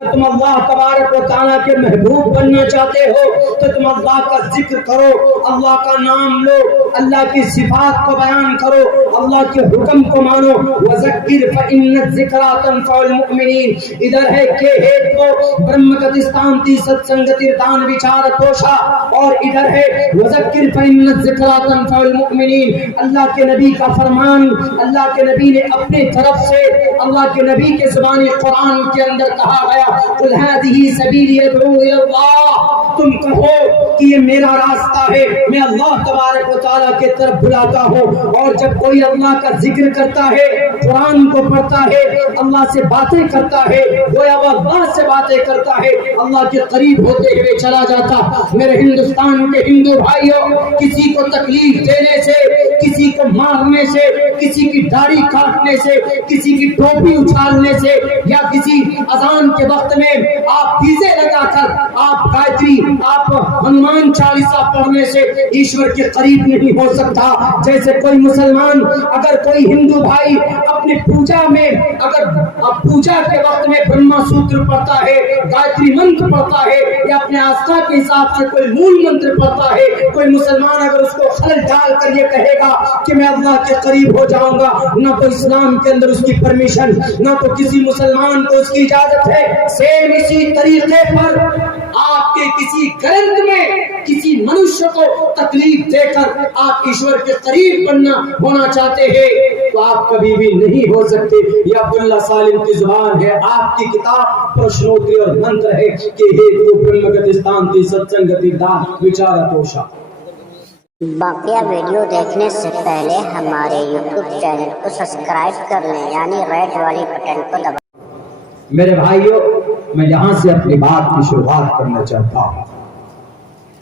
तुम अल्लाह तबारक व तआला के महबूब बनना चाहते हो तो तुम अल्लाह का जिक्र करो, अल्लाह का नाम लो, अल्लाह की सिफात को बयान करो, अल्लाह के हुक्म को मानो। वज़क्किर फ़इन्न ज़िक्रा तनफ़उल मुमिनीन। इधर है के हेत को ब्रह्मकतिस्तान ती सत्संगति दान विचार तोषा, और इधर है वज़क्किर फ़इन्न ज़िक्रा तनफ़उल मुमिनीन। अल्लाह के नबी का फरमान, अल्लाह के नबी ने अपनी तरफ से, अल्लाह के नबी के ज़बानी कुरान के अंदर कहा गया, कुल हाज़िही सबीली अदऊ इलल्लाह। तुम कहो कि ये मेरा रास्ता है, मैं अल्लाह तबारक व तआला के तरफ बुलाता हूँ। और जब कोई अल्लाह का जिक्र करता है, कुरान को पढ़ता है, अल्लाह से बातें करता है, गोया वो अल्लाह से बातें करता है, अल्लाह के करीब होते हुए चला जाता। मेरे हिंदुस्तान के हिंदू भाइयों, किसी को तकलीफ देने से, किसी को मारने से, किसी की दाढ़ी काटने से, किसी की टोपी उछालने से, या किसी अजान के वक्त में आप डीजे लगाकर आप गायत्री, आप हनुमान चालीसा पढ़ने से ईश्वर के करीब नहीं हो सकता। जैसे कोई मुसलमान, अगर कोई हिंदू भाई अपनी पूजा में, अगर पूजा के वक्त में ब्रह्मा सूत्र पढ़ता है, गायत्री मंत्र पढ़ता है, या अपने आस्था के हिसाब से कोई मूल मंत्र पढ़ता है, कोई मुसलमान अगर उसको खलल डाल कर ये कहेगा कि मैं अल्लाह के करीब हो जाऊंगा, ना तो इस्लाम के अंदर उसकी परमिशन, ना तो किसी मुसलमान को उसकी इजाजत है। सेम इसी तरीके पर आपके किसी ग्रंथ में किसी मनुष्य को तकलीफ देकर आप ईश्वर के करीब बनना होना चाहते हैं तो आप कभी भी नहीं हो सकते। ये अब्दुल्ला सालिम की जुबान है, आपकी किताब प्रश्नोत्तरी और मंत्र है कि हे तू ब्रह्मगतिस्तान की सत्संगति दान विचार तोषा। बाकिया वीडियो देखने से पहले हमारे YouTube चैनल को सब्सक्राइब कर लें, यानी रेड वाली बटन को दबाएं। मेरे भाइयों, मैं यहाँ से अपनी बात की शुरुआत करना चाहता हूँ।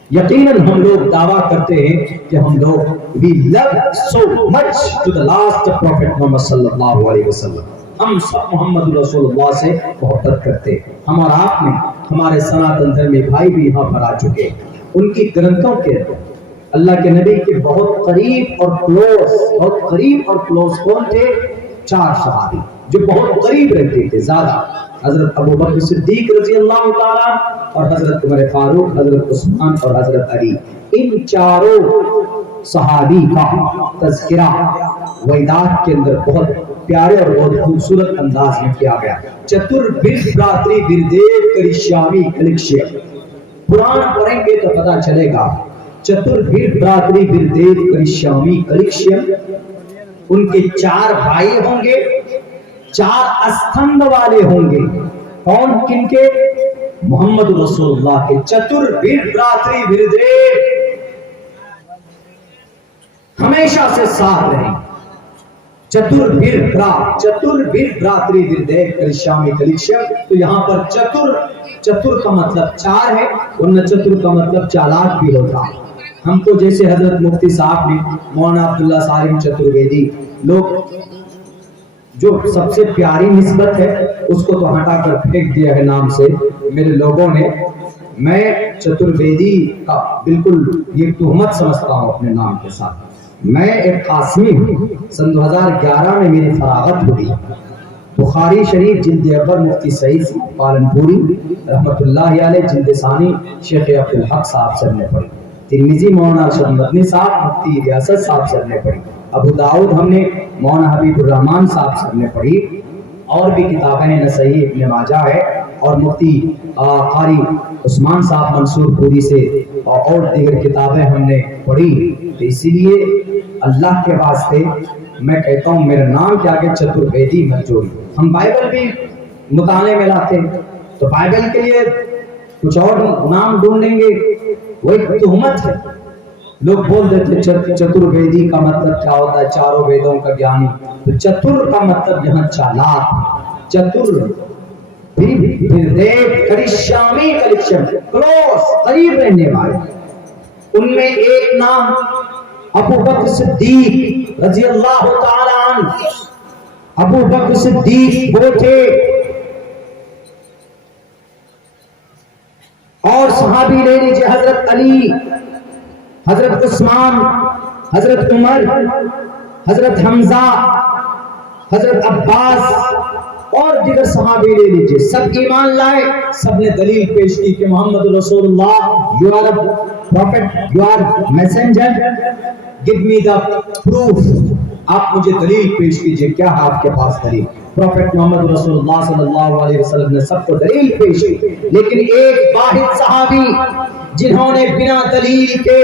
यकीनन हम लोग दावा करते हैं कि हम लोग we love so much to the last prophet Muhammad sallallahu alaihi wasallam। हम सब मोहम्मद रसूलुल्लाह से मोहब्बत करते हैं। हम और आपने, हमारे सनातन धर्मी भाई भी यहाँ पर आ चुके हैं। उनकी ग्रंथों के अल्लाह के नबी के बहुत करीब और क्लोज कौन थे? 4 सहाबी जो बहुत करीब रहते थे ज्यादा। हजरत अबू बकर सिद्दीक रज़ी अल्लाह ताला और हजरत उमर फारूक, हजरत उस्मान और हजरत अली, इन चारों सहाबी का तज़किरा वैदात के अंदर बहुत प्यारे और बहुत खूबसूरत अंदाज में किया गया। चतुर्भ्रातृ बिरदेव करिष्यामि कलिक्ष्य। पुराण पढ़ेंगे तो पता चलेगा, चतुर्भ्रातृ बिरदेव करिष्यामि कलिक्ष्य। उनके 4 भाई होंगे, 4 स्तंभ वाले होंगे। कौन? किनके? मोहम्मद रसूलुल्लाह के। चतुर्भ्रातृ बिरदेव हमेशा से साथ रहे। चतुर्भ्रातृ बिरदेव करिष्यामि कलिक्ष्य। तो यहाँ पर चतुर का मतलब 4 है, वरना चतुर का मतलब चालाक भी होता। हमको जैसे हजरत मुफ्ती साहब ने, मौलाना अब्दुल्ला सालिम चतुर्वेदी, लोग जो सबसे प्यारी निस्बत है उसको तो हटाकर फेंक दिया है नाम से मेरे लोगों ने। मैं चतुर्वेदी का बिल्कुल ये तुहमत समझता हूँ अपने नाम के साथ। मैं एक कासमी हूँ। सन 2011 में मेरी फरागत हुई। बुखारी शरीफ जिल्द अव्वल मुफ्ती सईद पालनपुरी रहमतुल्लाह अलैह, जिल्द सानी शेख अब्दुल हक साहब से हमने पढ़ी। तिरमिजी मौलाना अरशद मदनी साहब, मुफ्ती रियासत साहब से हमने पढ़ी। अबू दाऊद हमने मौलाना हबीबुर रहमान साहब से हमने पढ़ी। और भी किताबें हैं, नसई, इब्न माजा है, और मुफ्ती कारी उस्मान साहब मंसूरपुरी से और दीगर किताबें हमने पढ़ी। तो इसीलिए अल्लाह के वास्ते मैं कहता हूँ, मेरे नाम के आगे चतुर्वेदी मत जोड़ी। हम बाइबल भी मुताले में लाते हैं, तो बाइबल के लिए कुछ और नाम ढूंढेंगे, वो एक तुहमत है। लोग बोल देते चतुर्वेदी का मतलब क्या होता है? 4 वेदों का ज्ञानी। तो चतुर का मतलब यहाँ चालाक। चतुर बिरदेव करिष्यामि कलिक्ष्य, क्लोज, करीब रहने वाले। उनमें एक नाम अबू बकर सिद्दीक रज़ी अल्लाह ताला अन्हु। अबू बकर सिद्दीक वो थे। और सहाबी ले लीजिए, हजरत अली, हजरत उस्मान, हजरत उमर, हजरत हमजा, हजरत अब्बास اور دیگر صحابی لے لیجئے، سب ایمان لائے، سب نے دلیل پیش کی کہ محمد رسول اللہ you are prophet, you are messenger, give me the proof, آپ مجھے دلیل پیش کیجئے، کیا ہے آپ کے پاس دلیل؟ پروفیٹ محمد رسول اللہ صلی اللہ علیہ وسلم نے سب کو دلیل پیش کی، لیکن ایک واحد صحابی جنہوں نے بنا دلیل کے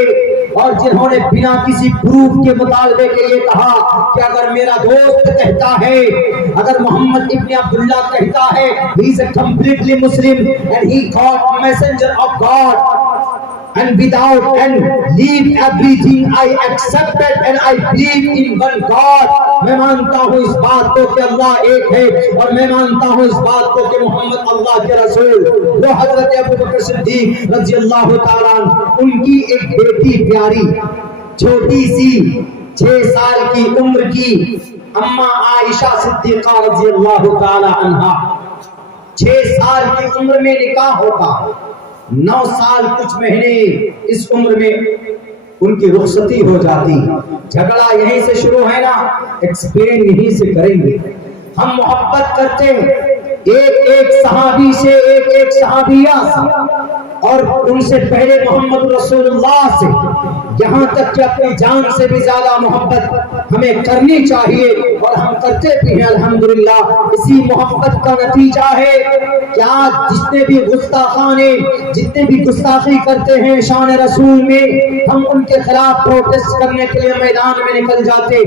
اور جنہوں نے بنا کسی پروف کے مطالبے کے یہ کہا کہ اگر میرا دوست کہتا ہے، اگر محمد ابن عبداللہ کہتا ہے he is a completely Muslim and he got messenger of God and without and leave everything I accepted and I believe in one God، میں مانتا ہوں اس بات کو کہ اللہ ایک ہے، اور میں مانتا ہوں اس بات کو کہ محمد اللہ کے رسول، وہ حضرت ابو بکر صدیق رضی اللہ تعالیٰ عنہ، ان کی ایک بیٹی پیاری چھوٹی سی 6 سال کی عمر کی اما عائشہ صدیقہ رضی اللہ تعالیٰ عنہا، 6 سال کی عمر میں نکاح ہوتا، 9 سال کچھ مہینے اس عمر میں ان کی رخصتی ہو جاتی۔ جھگڑا یہیں سے شروع ہے نا، ایکسپلین یہیں سے کریں گے۔ ہم محبت کرتے ہیں ایک صحابی سے، ایک صحابیہ سے، اور ان سے پہلے محمد رسول اللہ سے، یہاں تک کہ اپنی جان سے بھی زیادہ محبت ہمیں کرنی چاہیے، اور ہم کرتے بھی ہیں الحمدللہ۔ اسی محبت کا نتیجہ ہے کہ آج جتنے بھی گستاخان جتنے بھی گستاخی کرتے ہیں شان رسول میں، ہم ان کے خلاف پروٹیسٹ کرنے کے لیے میدان میں نکل جاتے۔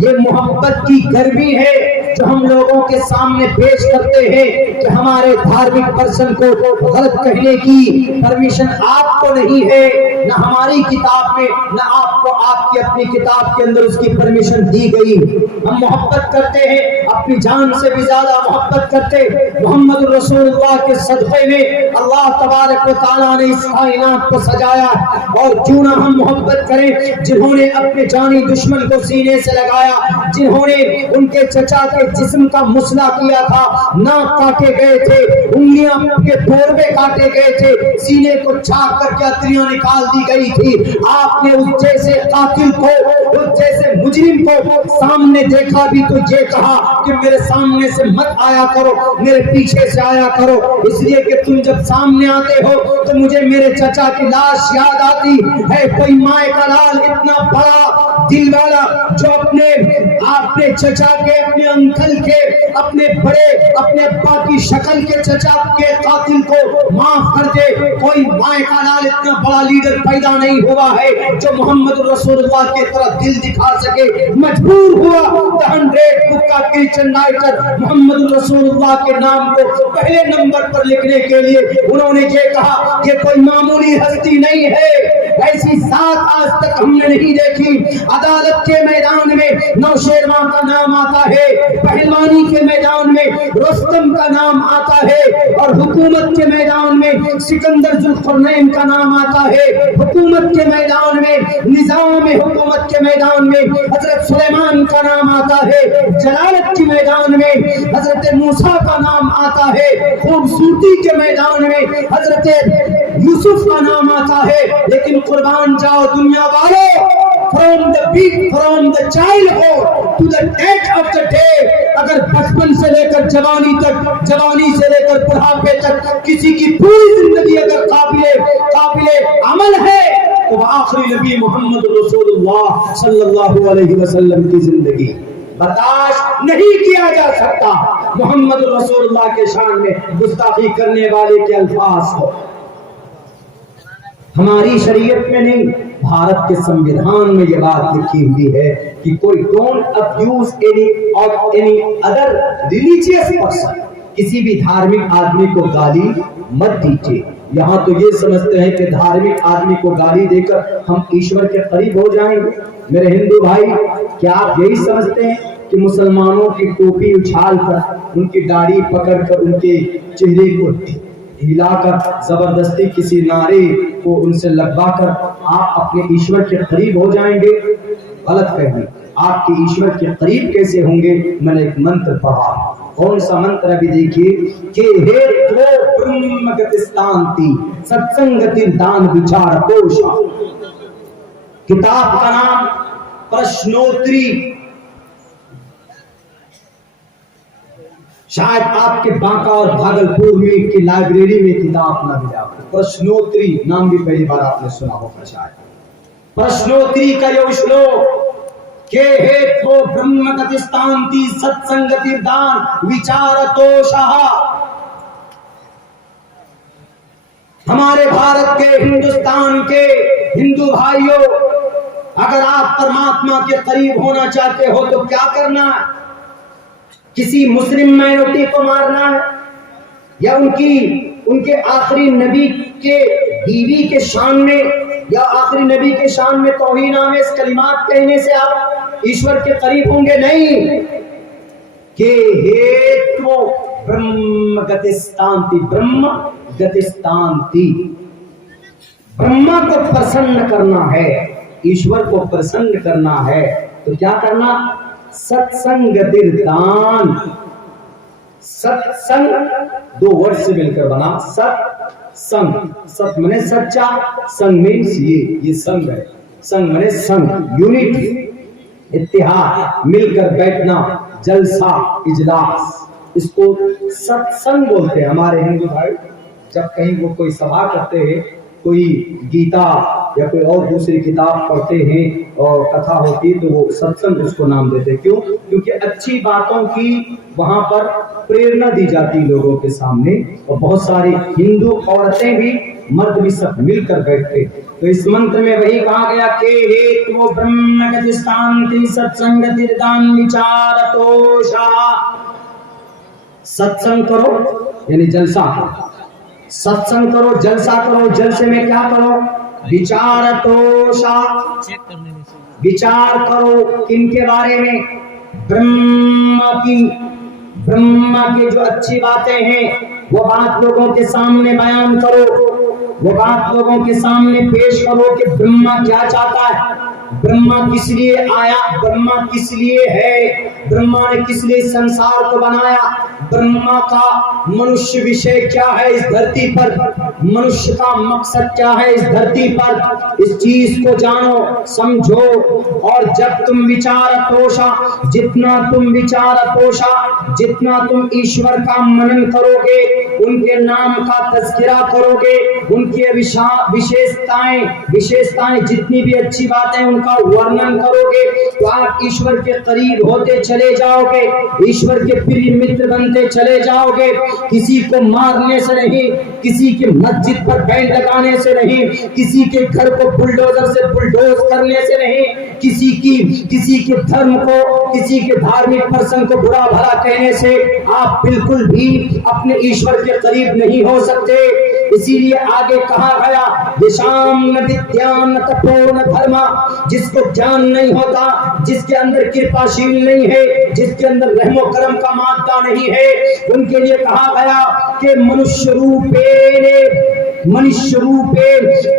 یہ محبت کی گرمی ہے جو ہم لوگوں کے سامنے پیش کرتے ہیں کہ ہمارے دھارمک پرسن کو غلط کہنے کی پرمیشن آپ کو نہیں ہے، نہ ہماری کتاب میں، نہ آپ کو آپ کی اپنی کتاب کے اندر اس کی پرمیشن دی گئی۔ ہم محبت کرتے ہیں، اپنی جان سے بھی زیادہ محبت کرتے محمد رسول اللہ کے صدقے میں اللہ تبارک و تعالیٰ نے اس کائنات کو سجایا، اور کیوں نہ ہم محبت کریں جنہوں نے اپنے جانی دشمن کو سینے سے لگایا، جنہوں نے ان کے چچا کے جسم کا مسئلہ کیا تھا، ناک کاٹے گئے تھے، انگلیاں کے پوربے کاٹے گئے تھے، سینے کو چھاپ کر کے اتریاں نکال دی گئی تھی۔ آپ نے اس جیسے قاتل کو، اس جیسے مجرم کو سامنے دیکھا بھی تو یہ کہا کہ میرے سامنے سے مت آیا کرو، میرے پیچھے سے آیا کرو، اس لیے کہ تم جب سامنے آتے ہو تو مجھے میرے چچا کی لاش یاد آتی ہے۔ کوئی ماں کا لال اتنا بڑا دل والا جو اپنے چچا کے، اپنے انکل کے، اپنے بڑے، اپنے ابا کی شکل کے چچا کے قاتل کو معاف کر دے، کوئی ماں کا لال اتنا بڑا لیڈر پیدا نہیں ہوا ہے جو محمد رسول اللہ کی طرح دل دکھا سکے۔ مجبور ہوا کہ 100 بک کا کرسچن رائٹر محمد رسول اللہ کے نام کو پہلے نمبر پر لکھنے کے لیے انہوں نے یہ کہا کہ کوئی معمولی ہستی نہیں ہے، ایسی ذات آج تک ہم نے نہیں دیکھی۔ عدالت کے میدان میں نوشیروان کا نام آتا ہے، پہلوانی کے میدان میں رستم کا نام آتا ہے، اور حکومت کے میدان میں سکندر ذوالقرنین کا نام آتا ہے، حکومت کے میدان میں، نظام حکومت کے میدان میں حضرت سلیمان کا نام آتا ہے، جلالت کے میدان میں حضرت موسیٰ کا نام آتا ہے، خوبصورتی کے میدان میں حضرت یوسف کا نام آتا ہے۔ لیکن قربان جاؤ دنیا والوں، from the childhood to the death of the day، اگر بچپن سے لے کر جوانی تک، جوانی سے لے کر بڑھاپے تک کسی کی پوری زندگی اگر قابل عمل ہے تو وہ آخری نبی محمد رسول اللہ صلی اللہ علیہ وسلم کی زندگی برداشت نہیں کیا جا سکتا۔ محمد رسول اللہ کے شان میں گستاخی کرنے والے کے الفاظ کو ہماری شریعت میں نہیں، بھارت کے سمویدھان میں یہ بات لکھی ہوئی ہے کہ کوئی don't abuse any other religious person، کسی بھی دھارمک آدمی کو گالی مت دیجیے۔ یہاں تو یہ سمجھتے ہیں کہ دھارمک آدمی کو گالی دے کر ہم ایشور کے قریب ہو جائیں گے۔ میرے ہندو بھائی، کیا آپ یہی سمجھتے ہیں کہ مسلمانوں کی ٹوپی اچھال کر، ان کی داڑھی پکڑ کر، ان کے چہرے کو ہلا کر، زبردستی کسی نعرے کو ان سے لگوا کر آپ اپنے ایشور کے قریب ہو جائیں گے؟ غلط فہمی۔ آپ کے ایشور کے قریب کیسے ہوں گے؟ میں نے ایک منتر پڑھا، کون سا منتر ابھی دیکھیے کہ ہے تو برہمگتستانتی ستسنگتی دان وچار کوشا۔ کتاب کا نام پرشنوتری शायद आपके बांका और भागलपुर में की लाइब्रेरी में किताब ना मिले आपको। प्रश्नोत्तरी नाम भी पहली बार आपने सुना होगा शायद। प्रश्नोत्तरी का ये श्लोक के हेतो ब्रह्म गतिस्तान्ति सत्संगति दान विचारतोषः। हमारे भारत के, हिंदुस्तान के हिंदू भाइयों, अगर आप परमात्मा के करीब होना चाहते हो तो क्या करना है? किसी मुस्लिम माइनॉरिटी को मारना है, या उनके आखिरी नबी के बीवी के शान में, या आखिरी नबी के शान में तौहीन आमेज़ कलिमात कहने से आप ईश्वर के करीब होंगे? नहीं। के हेतु ब्रह्म गतिस्तान्ति, ब्रह्म गतिस्तान्ति, ब्रह्मा को प्रसन्न करना है, ईश्वर को प्रसन्न करना है तो क्या करना? सत्संग दान। सत्संग दो वर्ड से मिलकर बना सत्संग। सत मने सच्चा, संग मीन्स ये संग है। संग मने संग, यूनिट, इत्तेहाद, मिलकर बैठना, जलसा, इजलास, इसको सत्संग बोलते हैं हमारे हिंदू भाई। जब कहीं वो कोई सभा करते हैं, कोई गीता या कोई और दूसरी किताब पढ़ते हैं और कथा होती है तो वो सत्संग उसको नाम देते हैं। क्यों? क्योंकि अच्छी बातों की वहां पर प्रेरणा दी जाती है लोगों के सामने, और बहुत सारी हिंदू औरतें भी, मर्द भी सब मिलकर बैठते। तो इस मंत्र में वही कहा गया के हेतु ब्रह्म गतिस्तान्ति सत्संगति दान विचारतोषा। सत्संग करो यानी जलसा, सत्संग करो, जलसा करो। जलसे में क्या करो? विचारतोषा, विचार करो। किनके बारे में? ब्रह्मा की, ब्रह्मा की जो अच्छी बातें हैं वो बात लोगों के सामने बयान करो, वो बात लोगों के सामने पेश करो कि ब्रह्मा क्या चाहता है, ब्रह्मा किस लिए आया, ब्रह्मा किस लिए है, ब्रह्मा ने किस लिए संसार को बनाया, ब्रह्मा का मनुष्य विषय क्या है इस धरती पर, मनुष्य का मकसद क्या है इस धरती पर। इस चीज को जानो, समझो। और जब तुम विचारतोषा, जितना तुम विचारतोषा, जितना तुम ईश्वर का मनन करोगे, उनके नाम का तज़किरा करोगे, उनकी विशेषताएं जितनी भी अच्छी बातें उनका वर्णन करोगे, तो आप ईश्वर के करीब होते चले जाओगे, ईश्वर के प्रिय मित्र बनते चले जाओगे। किसी को मारने से नहीं, किसी के मस्जिद पर बैंड लगाने से नहीं, किसी के घर को बुलडोजर से बुलडोज करने से नहीं, किसी के धर्म को, किसी के धार्मिक पर्सन को बुरा भला कहने से आप बिल्कुल भी अपने ईश्वर के करीब नहीं हो सकते। इसीलिए आगे कहा गया, दिशाम विद्यान तपोन धर्मा, जिसको ज्ञान नहीं होता, जिसके अंदर कृपाशील नहीं है, जिसके अंदर रहमो करम का मादा नहीं है, उनके लिए कहा गया कि मनुष्य रूपे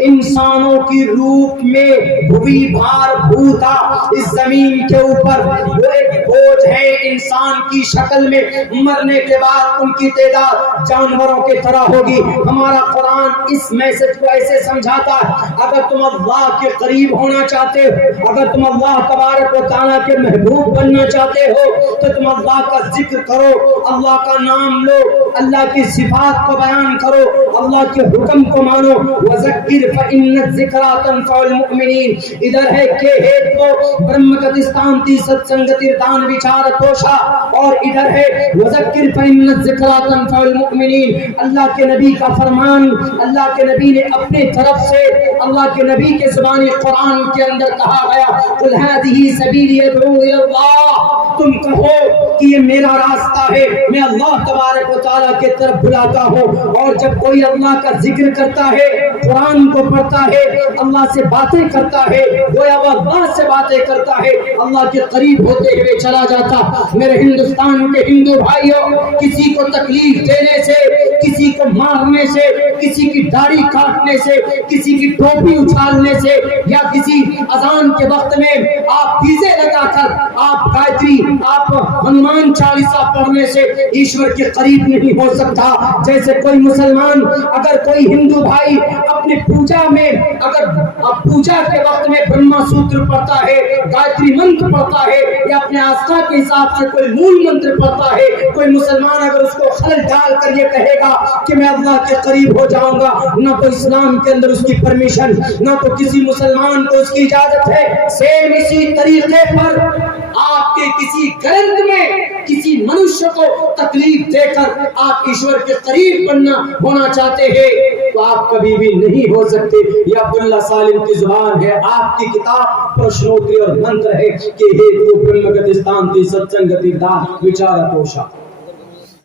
इंसानों की रूप में भुवि भार भूता, इस जमीन के ऊपर वो एक बोझ है इंसान की शक्ल में। मरने के बाद उनकी तादाद जानवरों की तरह होगी। हमारा कुरान इस मैसेज को ऐसे समझाता है, अगर तुम अल्लाह के करीब होना चाहते हो, अगर तुम अल्लाह तबारक व तआला के महबूब बनना चाहते हो, तो तुम अल्लाह का जिक्र करो, अल्लाह का नाम लो, अल्लाह की सिफात को बयान करो, अल्लाह के हुक्म को मानो। वज़क्किर फ़इन्न ज़िक्रा तनफ़उल मुमिनीन। इधर है के हेतु ब्रह्म गतिस्तान्ति सत्संगति दान विचारतोषा, और इधर है वज़क्किर फ़इन्न ज़िक्रा तनफ़उल मुमिनीन। अल्लाह के नबी का फरमान, अल्लाह के नबी ने अपने तरफ से, अल्लाह के नबी के ज़बानी कुरान के अंदर कहा गया, कुल हाज़िही सबीली अदऊ इलल्लाह, तुम कहो कि ये मेरा रास्ता है, मैं अल्लाह तबारक व तआला की तरफ बुलाता हूँ। और जब कोई अल्लाह का जिक्र करता है, कुरान को पढ़ता है, अल्लाह से बातें करता है, गोया वो अल्लाह से बातें करता है, अल्लाह के करीब होते हुए चला जाता। मेरे हिंदुस्तान के हिंदू भाइयों, किसी को तकलीफ देने से, किसी को मारने से, किसी की दाढ़ी काटने से, किसी की टोपी उछालने से, या किसी अजान के वक्त में आप डीजे लगाकर आप गायत्री, आप हनुमान चालीसा पढ़ने से ईश्वर के करीब नहीं हो सकता। जैसे कोई मुसलमान, अगर कोई हिंदू भाई अपनी पूजा में, अगर पूजा के वक्त में ब्रह्मा सूत्र पढ़ता है, गायत्री मंत्र पढ़ता है, या अपने आस्था के हिसाब से कोई मूल मंत्र पढ़ता है, कोई मुसलमान अगर उसको खलल डाल कर ये कहेगा कि मैं अल्लाह के करीब हो जाऊंगा, ना तो इस्लाम के अंदर उसकी परमिशन, ना तो किसी मुसलमान को उसकी इजाजत है। सेम इसी तरीके पर आपके किसी ग्रंथ में किसी मनुष्य को तकलीफ देकर आप ईश्वर के करीब बनना होना चाहते हैं तो आप कभी भी नहीं हो सकते। ये अब्दुल्ला सालिम की जुबान है, आपकी किताब प्रश्नोत्तरी और मंत्र है कि हे तू ब्रह्मगति स्थान ती सत्संगति दा विचार पोषा।